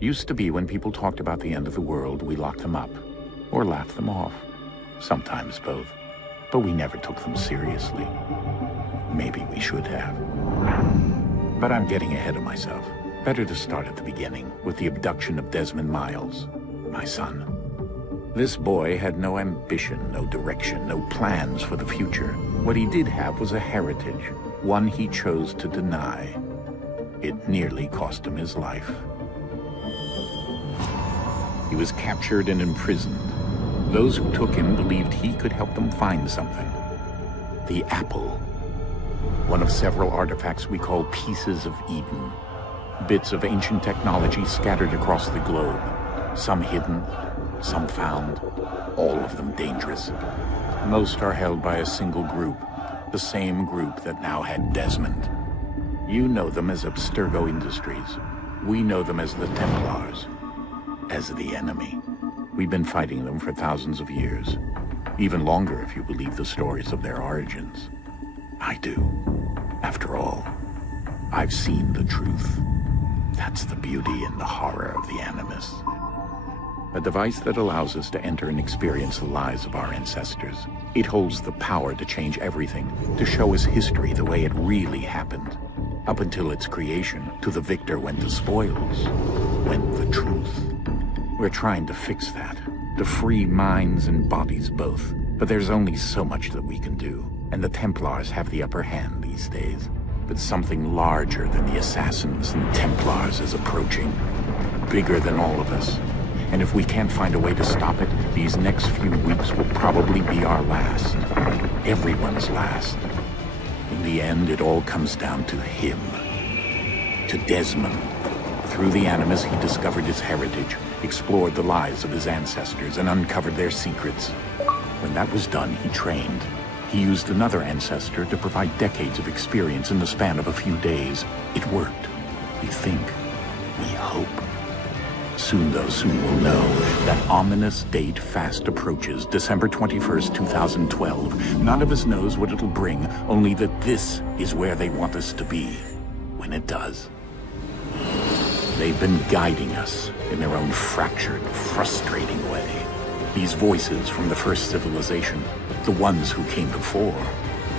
Used to be when people talked about the end of the world, we locked them up. Or laughed them off. Sometimes both. But we never took them seriously. Maybe we should have. But I'm getting ahead of myself. Better to start at the beginning, with the abduction of Desmond Miles, my son. This boy had no ambition, no direction, no plans for the future. What he did have was a heritage, one he chose to deny. It nearly cost him his life. He was captured and imprisoned. Those who took him believed he could help them find something. The apple. One of several artifacts we call Pieces of Eden. Bits of ancient technology scattered across the globe. Some hidden, some found, all of them dangerous. Most are held by a single group, the same group that now had Desmond. You know them as Abstergo Industries. We know them as the Templars, as the enemy. We've been fighting them for thousands of years, even longer if you believe the stories of their origins. I do. After all, I've seen the truth. That's the beauty and the horror of the Animus. A device that allows us to enter and experience the lives of our ancestors. It holds the power to change everything, to show us history the way it really happened. Up until its creation, to the victor went the spoils, went the truth. We're trying to fix that, to free minds and bodies both. But there's only so much that we can do, and the Templars have the upper hand these days. But something larger than the Assassins and Templars is approaching, bigger than all of us. And if we can't find a way to stop it, these next few weeks will probably be our last. Everyone's last. In the end, it all comes down to him. To Desmond. Through the Animus, he discovered his heritage, explored the lives of his ancestors, and uncovered their secrets. When that was done, he trained. He used another ancestor to provide decades of experience in the span of a few days. It worked. We think. We hope. Soon, though, soon we'll know. That ominous date fast approaches, December 21st, 2012. None of us knows what it'll bring, only that this is where they want us to be, when it does. They've been guiding us in their own fractured, frustrating way. These voices from the first civilization, the ones who came before,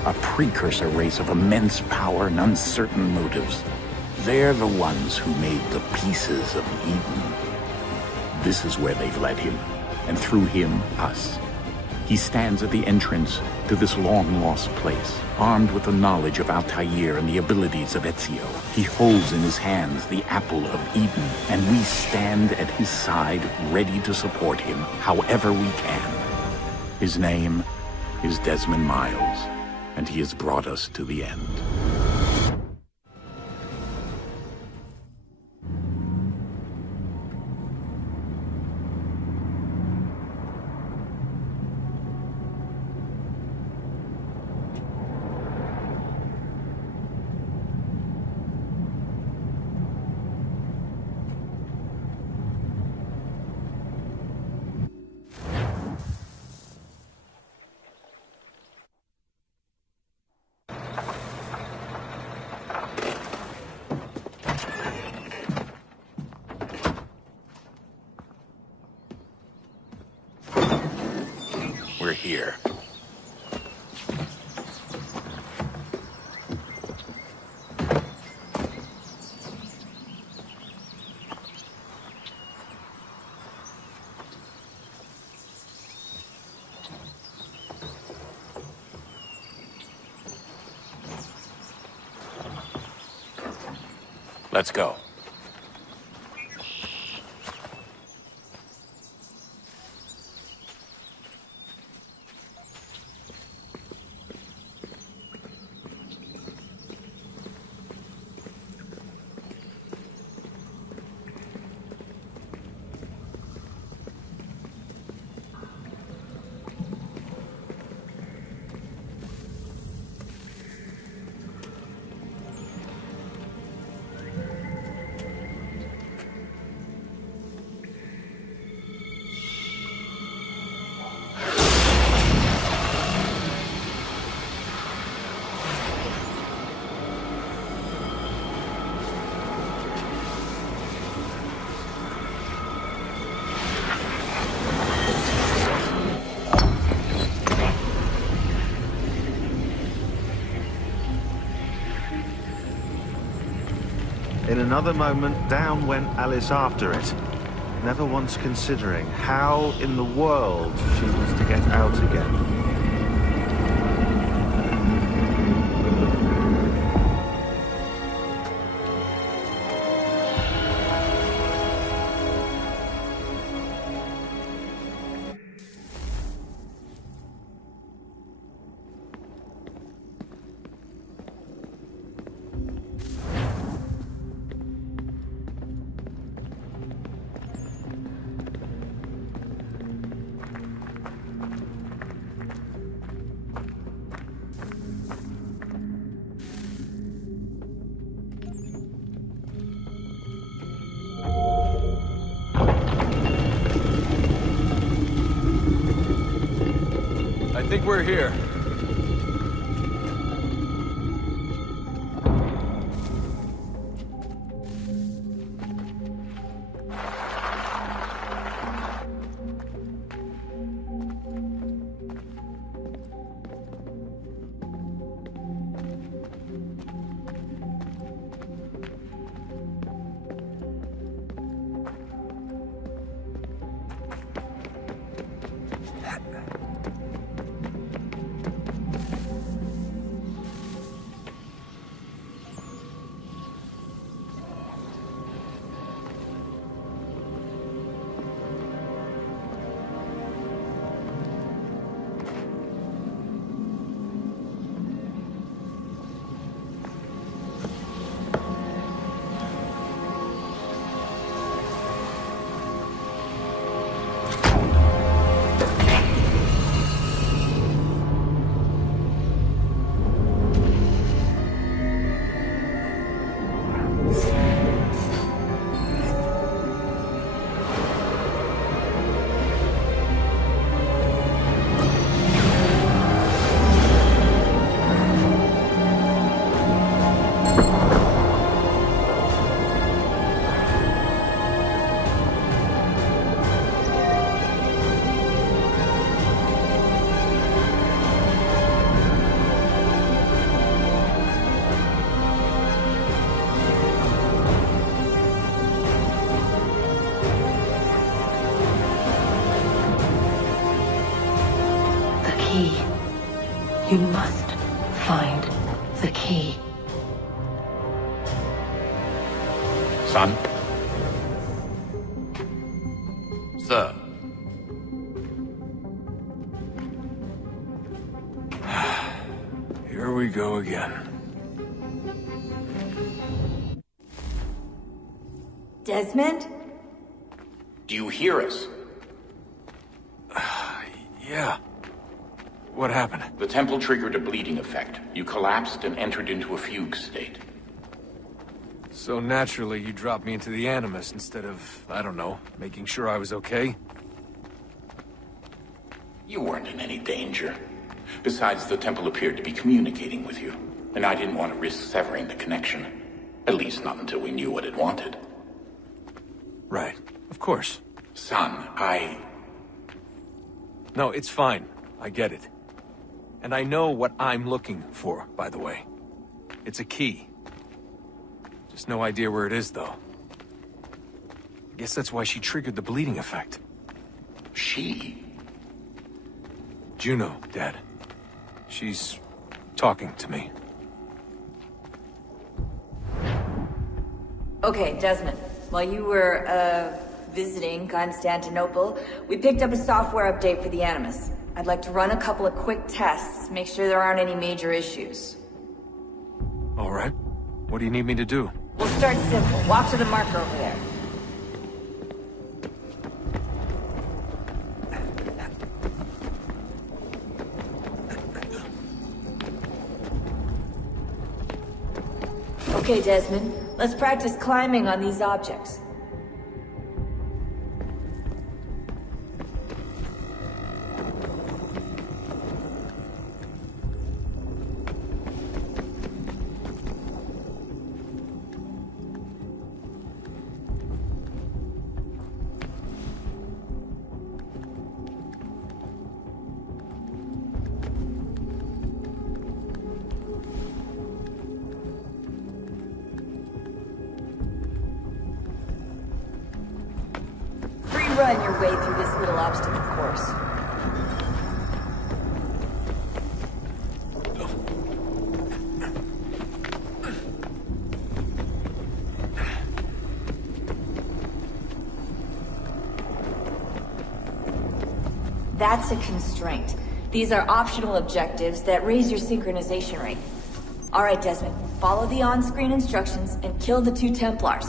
a precursor race of immense power and uncertain motives. They're the ones who made the Pieces of Eden. This is where they've led him, and through him, us. He stands at the entrance to this long-lost place, armed with the knowledge of Altair and the abilities of Ezio. He holds in his hands the Apple of Eden, and we stand at his side, ready to support him however we can. His name is Desmond Miles, and he has brought us to the end. We're here. Let's go. In another moment, down went Alice after it, never once considering how in the world she was to get out again. I think we're here. You must find the key. Son? Sir. Here we go again. Desmond? Do you hear us? Yeah. What happened? The temple triggered a bleeding effect. You collapsed and entered into a fugue state. So naturally, you dropped me into the Animus instead of, I don't know, making sure I was okay? You weren't in any danger. Besides, the temple appeared to be communicating with you, and I didn't want to risk severing the connection. At least not until we knew what it wanted. Right. Of course. Son, No, it's fine. I get it. And I know what I'm looking for, by the way. It's a key. Just no idea where it is, though. I guess that's why she triggered the bleeding effect. She? Juno, Dad. She's talking to me. Okay, Desmond. While you were, visiting Constantinople, we picked up a software update for the Animus. I'd like to run a couple of quick tests, make sure there aren't any major issues. All right. What do you need me to do? We'll start simple. Walk to the marker over there. Okay, Desmond. Let's practice climbing on these objects. run your way through this little obstacle course. That's a constraint. These are optional objectives that raise your synchronization rate. Alright, Desmond. Follow the on-screen instructions and kill the 2 Templars.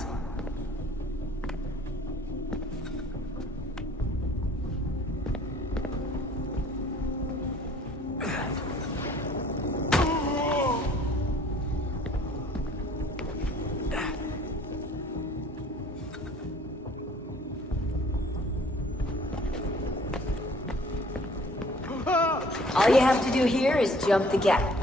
All you have to do here is jump the gap.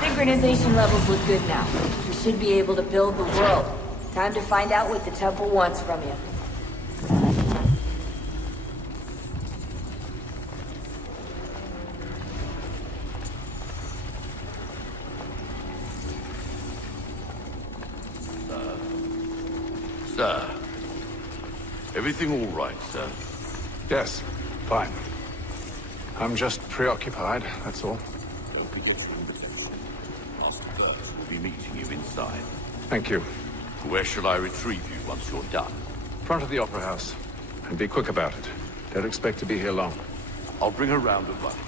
Synchronization levels look good now. We should be able to build the world. Time to find out what the temple wants from you. Sir. Everything all right, sir? Yes, fine. I'm just preoccupied, that's all. Don't forget your defense. Master Birch will be meeting you inside. Thank you. Where shall I retrieve you once you're done? Front of the Opera House. And be quick about it. Don't expect to be here long. I'll bring her round at running.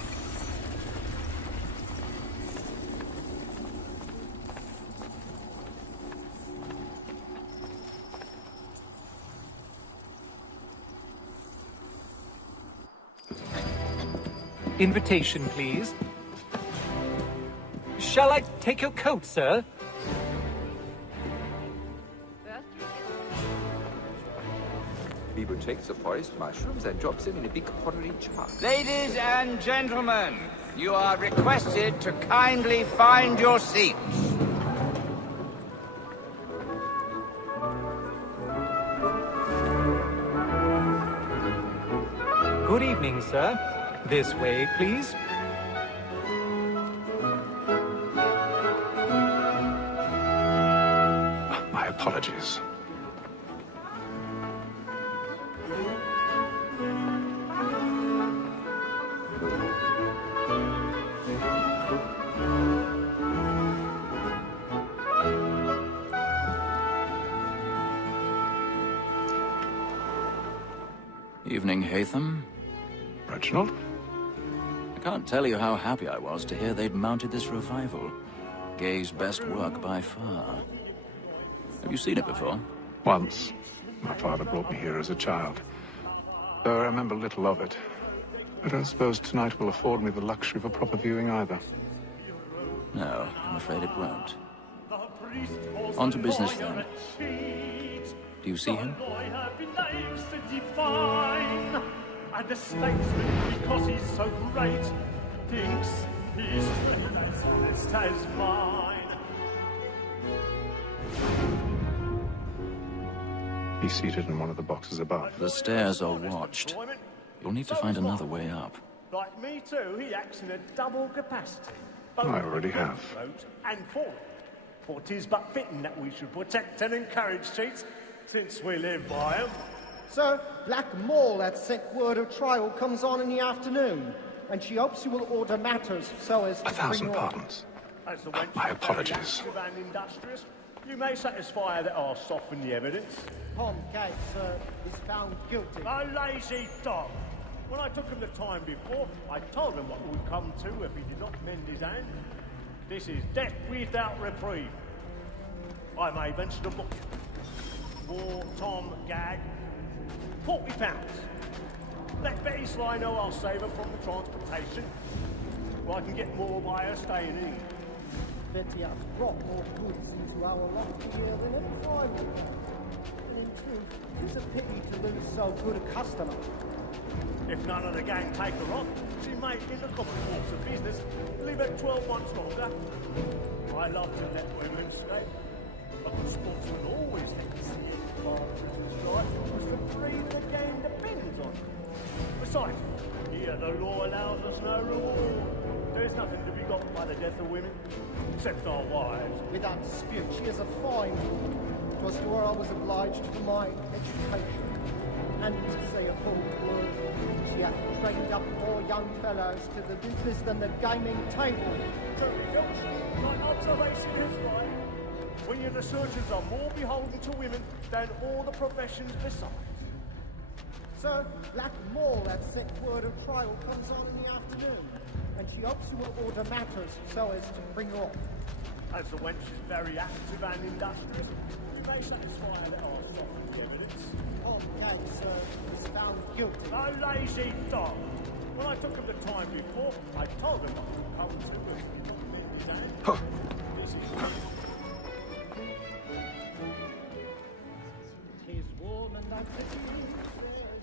Invitation, please. Shall I take your coat, sir? Bieber takes the forest mushrooms and drops them in a big pottery jar. Ladies and gentlemen, you are requested to kindly find your seats. Good evening, sir. This way, please. My apologies. Evening, Haytham. Reginald? I can't tell you how happy I was to hear they'd mounted this revival. Gay's best work by far. Have you seen it before? Once. My father brought me here as a child. Though I remember little of it. I don't suppose tonight will afford me the luxury of a proper viewing either. No, I'm afraid it won't. On to business then. Do you see him? And the statesman, because he's so great, thinks he's as honest as mine. He's seated in one of the boxes above. The stairs are watched. You'll need to find another way up. Like me too, he acts in a double capacity. I already have. And for tis but fitting that we should protect and encourage cheats, since we live by 'em. Sir, Black Mole had sent word her trial comes on in the afternoon, and she hopes you will order matters so as to 1,000 bring her- pardons. As the wench My is very apologies. active and industrious, you may satisfy her that I'll soften the evidence. Tom Gates, sir, is found guilty. A lazy dog! When I took him the time before, I told him what would come to if he did not mend his hand. This is death without reprieve. I may venture to book for Tom Gag £40. Let Betty Sly know I'll save her from the transportation. Or I can get more by her staying in. Betty has brought more goods into our lot here than any time. In truth, it's a pity to lose so good a customer. If none of the gang take her on, she may, in the common course of business, live at 12 months longer. I love to let women escape. A good sportsman always thinks Margaret's life was the breed the game depends on. Besides, here the law allows us no reward. There's nothing to be got by the death of women, except our wives. Without dispute, she is a fine woman. 'Twas to her I was obliged for my education. And to say a full word, she hath trained up more young fellows to the business than the gaming table. So, Filch, my observation is right. We and the surgeons are more beholden to women than all the professions besides. Sir, Black Mall at set word of trial comes on in the afternoon, and she hopes you will order matters so as to bring her off. As the wench is very active and industrious, we may satisfy her that our soft evidence. Okay, sir, is found guilty. A lazy dog! When I took him the time before, I told him not to come to us. Tis woman that produces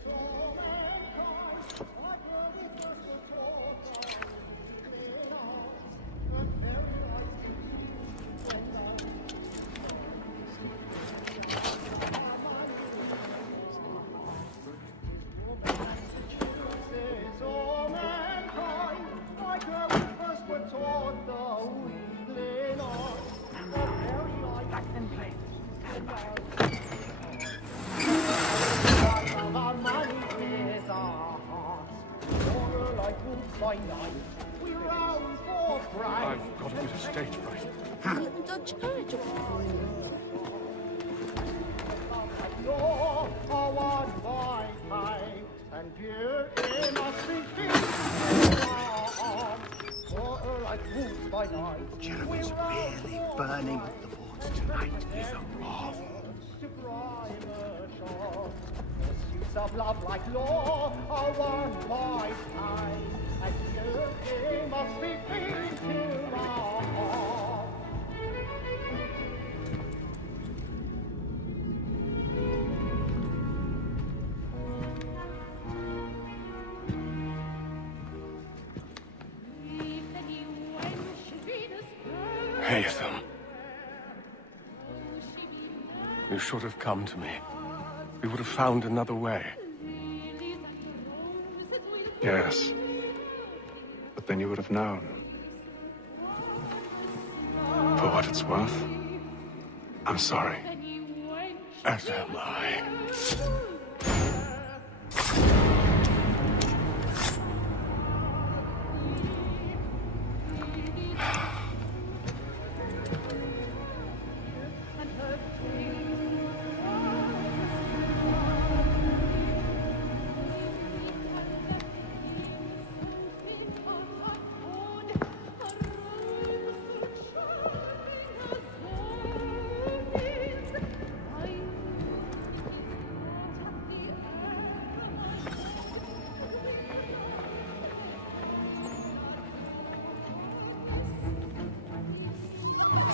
all mankind. I grow with just a thought of but very like chooses all mankind. I grow with first were taught the weakling on. The very like our money with our hearts. Or like wolves by night, we roam for prey. I've got a bit of stage fright. You're a one by night, and beauty must be feasted on. Or like wolves by night, Jeremy's really burning the forts tonight. He's a marvel. Pursuits of love like law are one by time, and beauty must be feasted on. Haytham. You should have come to me. We would have found another way. Yes. But then you would have known. For what it's worth, I'm sorry. As am I.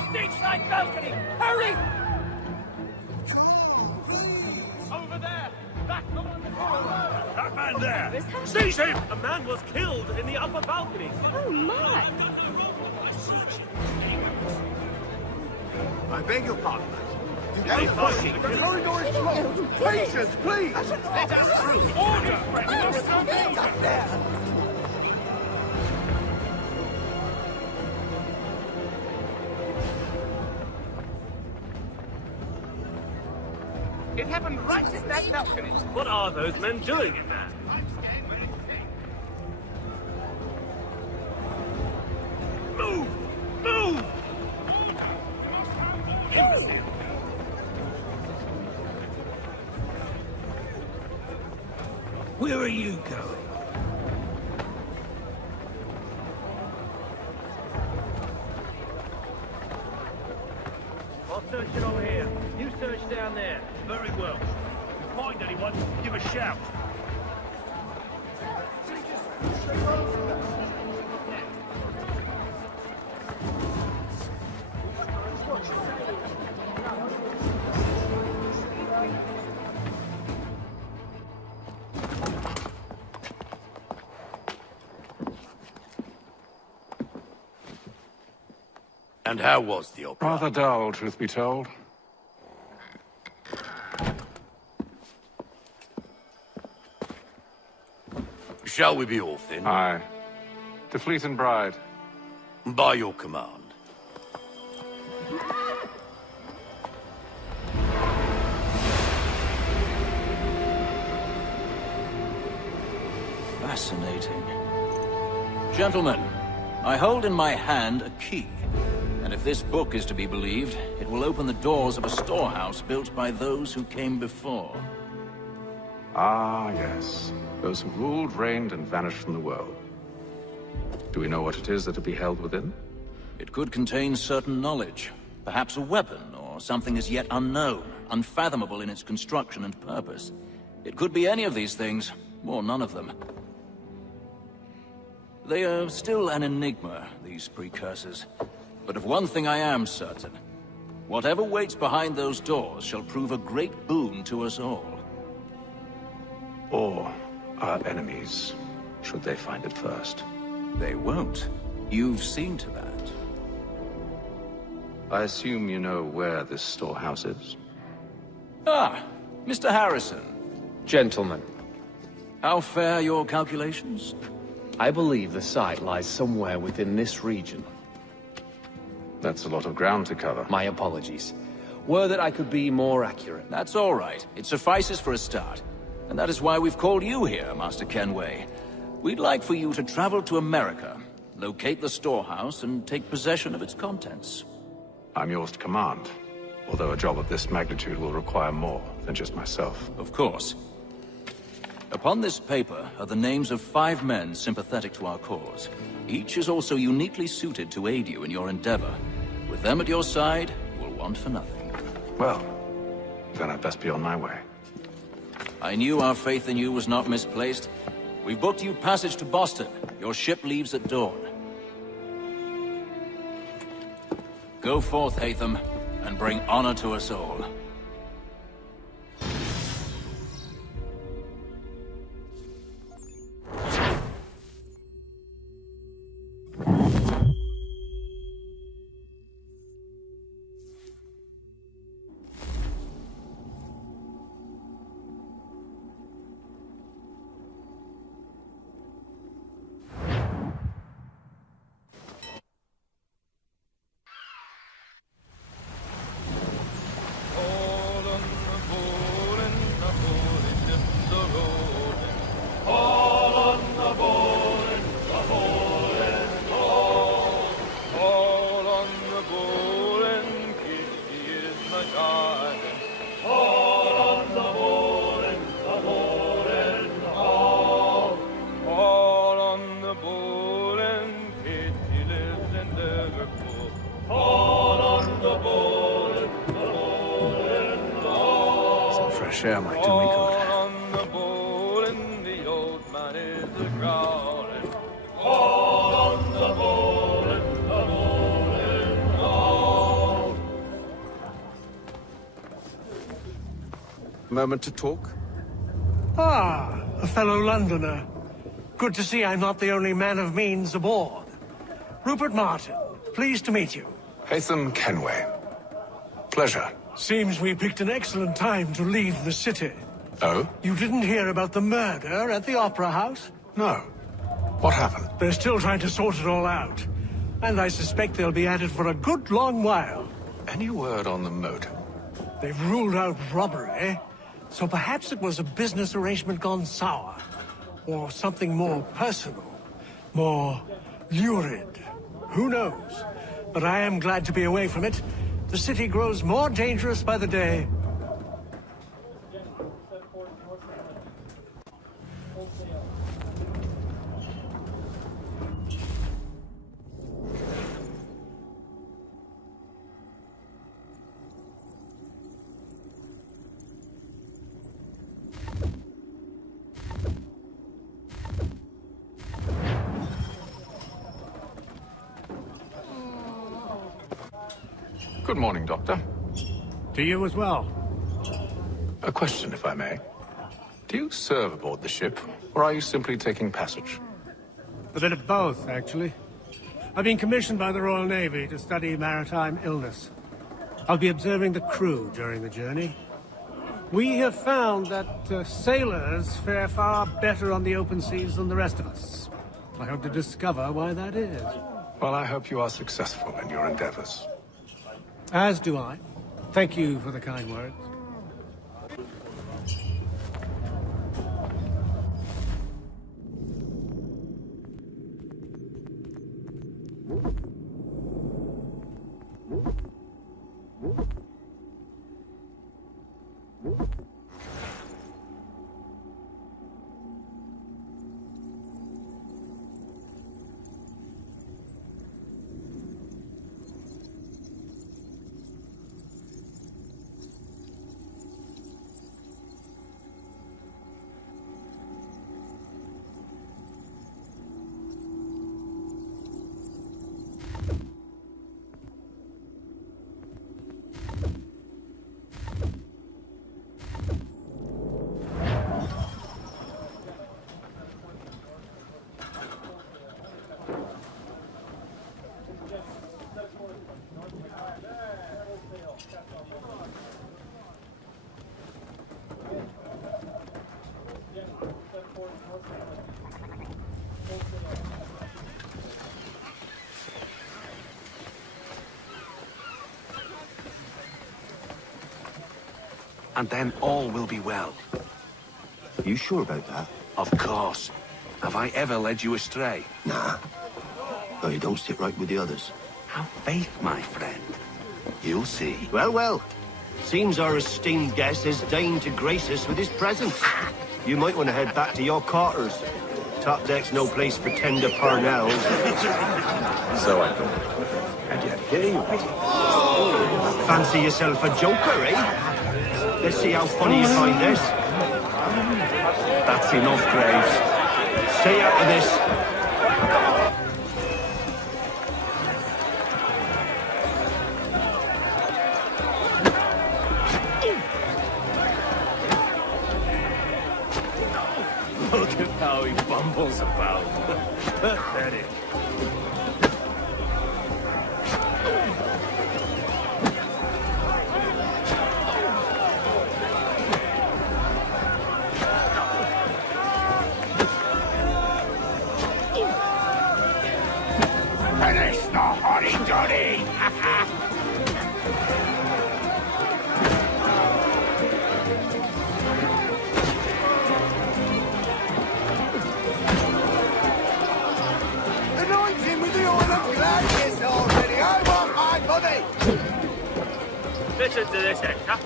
Stateside balcony! Hurry! Over there! Back the one before! That man there! Seize him! A man was killed in the upper balcony. Oh, my! I beg your pardon. Hey, pushing! The corridor is blocked. Patience, please. Let us through! Order! Up there! It happened right in that balcony. What are those men doing in there? Move! Move! Imbecile! Where are you going? I'll search it over here. You search down there. Very well. If you find anyone, give a shout. And how was the opera? Rather dull, truth be told. Shall we be off then? Aye. To Fleet and Bride. By your command. Fascinating. Gentlemen, I hold in my hand a key. And if this book is to be believed, it will open the doors of a storehouse built by those who came before. Ah, yes. Those who ruled, reigned, and vanished from the world. Do we know what it is that will be held within? It could contain certain knowledge. Perhaps a weapon, or something as yet unknown, unfathomable in its construction and purpose. It could be any of these things, or none of them. They are still an enigma, these precursors. But of one thing I am certain. Whatever waits behind those doors shall prove a great boon to us all. Or our enemies, should they find it first. They won't. You've seen to that. I assume you know where this storehouse is? Ah, Mr. Harrison. Gentlemen, How fare your calculations? I believe the site lies somewhere within this region. That's a lot of ground to cover. My apologies. Were that I could be more accurate. That's all right. It suffices for a start. And that is why we've called you here, Master Kenway. We'd like for you to travel to America, locate the storehouse, and take possession of its contents. I'm yours to command, although a job of this magnitude will require more than just myself. Of course. Upon this paper are the names of 5 men sympathetic to our cause. Each is also uniquely suited to aid you in your endeavor. With them at your side, you'll want for nothing. Well, then I'd best be on my way. I knew our faith in you was not misplaced. We've booked you passage to Boston. Your ship leaves at dawn. Go forth, Hatham, and bring honor to us all. Fresh air might do me good. Moment to talk? Ah, a fellow Londoner. Good to see I'm not the only man of means aboard. Rupert Martin, pleased to meet you. Hatham Kenway. Pleasure. Seems we picked an excellent time to leave the city. Oh? You didn't hear about the murder at the Opera House? No. What happened? They're still trying to sort it all out. And I suspect they'll be at it for a good long while. Any word on the motive? They've ruled out robbery, so perhaps it was a business arrangement gone sour. Or something more personal, more lurid. Who knows? But I am glad to be away from it. The city grows more dangerous by the day. Good morning, Doctor. To you as well. A question, if I may. Do you serve aboard the ship, or are you simply taking passage? A bit of both, actually. I've been commissioned by the Royal Navy to study maritime illness. I'll be observing the crew during the journey. We have found that sailors fare far better on the open seas than the rest of us. I hope to discover why that is. Well, I hope you are successful in your endeavors. As do I. Thank you for the kind words. And then all will be well. You sure about that? Of course. Have I ever led you astray? Nah. No, you don't sit right with the others. Have faith, my friend. You'll see. Well, well. Seems our esteemed guest has deigned to grace us with his presence. You might want to head back to your quarters. Top deck's no place for tender parnells. So I thought. And yet here you are. Fancy yourself a joker, eh? Let's see how funny you find this. That's enough, Graves. Stay out of this. Look at how he bumbles about. Pathetic. Finish the hotty-toddy! Anoint him with the oil of gladness already! I want my money! Listen to this, Hector.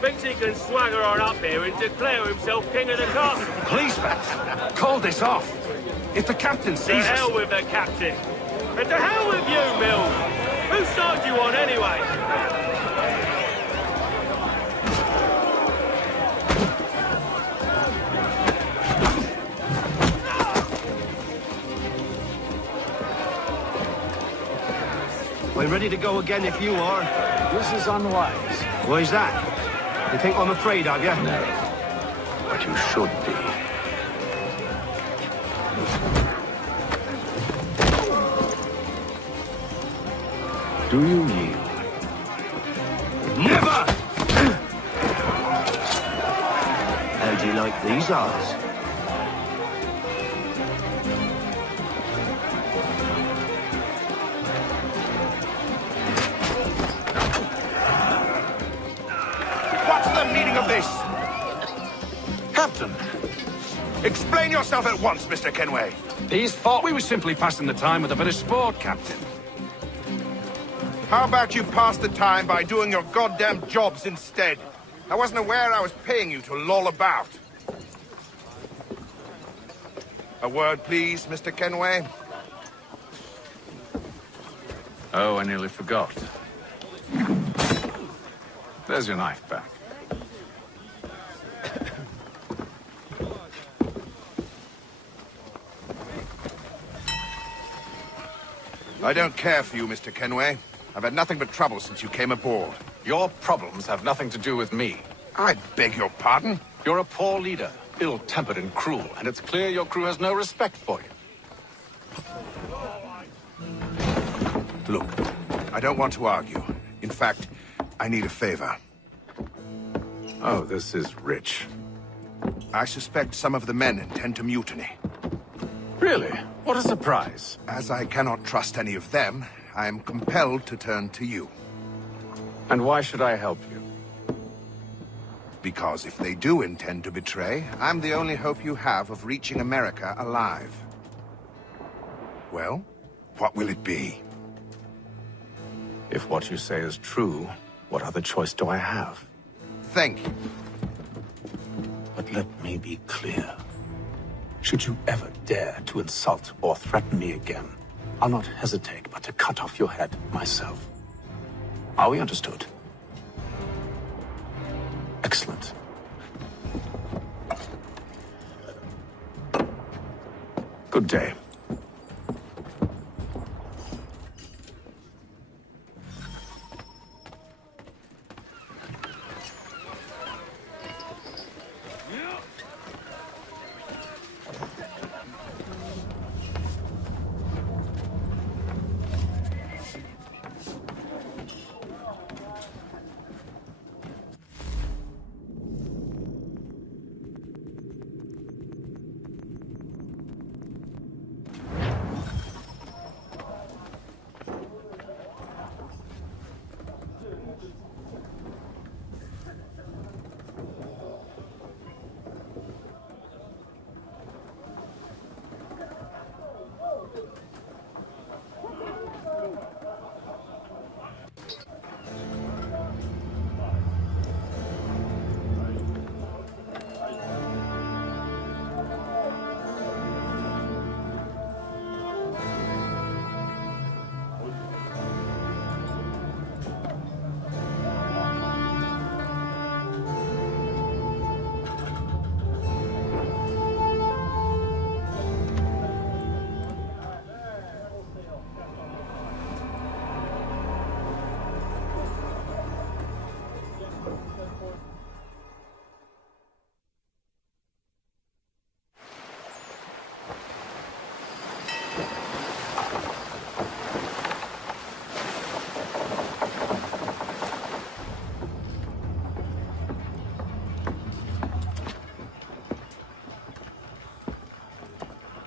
Thinks he can swagger on up here and declare himself king of the castle. Please, Vance, call this off. If the captain To sees us... hell with the captain. And to hell with you, Mills. Whose side you on, anyway? I'm ready to go again if you are. This is unwise. Why's that? You think I'm afraid of you? No, but you should be. Do you yield? Never! How do you like these odds? What's the meaning of this? Captain! Explain yourself at once, Mr. Kenway. These thought we were simply passing the time with a bit of sport, Captain. How about you pass the time by doing your goddamn jobs instead? I wasn't aware I was paying you to loll about. A word, please, Mr. Kenway. Oh, I nearly forgot. There's your knife back. I don't care for you, Mr. Kenway. I've had nothing but trouble since you came aboard. Your problems have nothing to do with me. I beg your pardon? You're a poor leader, ill-tempered and cruel, and it's clear your crew has no respect for you. Look, I don't want to argue. In fact, I need a favor. Oh, this is rich. I suspect some of the men intend to mutiny. Really? What a surprise. As I cannot trust any of them, I am compelled to turn to you. And why should I help you? Because if they do intend to betray, I'm the only hope you have of reaching America alive. Well, what will it be? If what you say is true, what other choice do I have? Thank you. But let me be clear. Should you ever dare to insult or threaten me again, I'll not hesitate but to cut off your head myself. Are we understood? Excellent. Good day.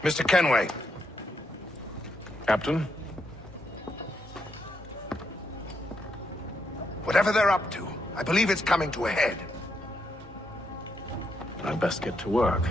Mr. Kenway. Captain? Whatever they're up to, I believe it's coming to a head. I'd best get to work.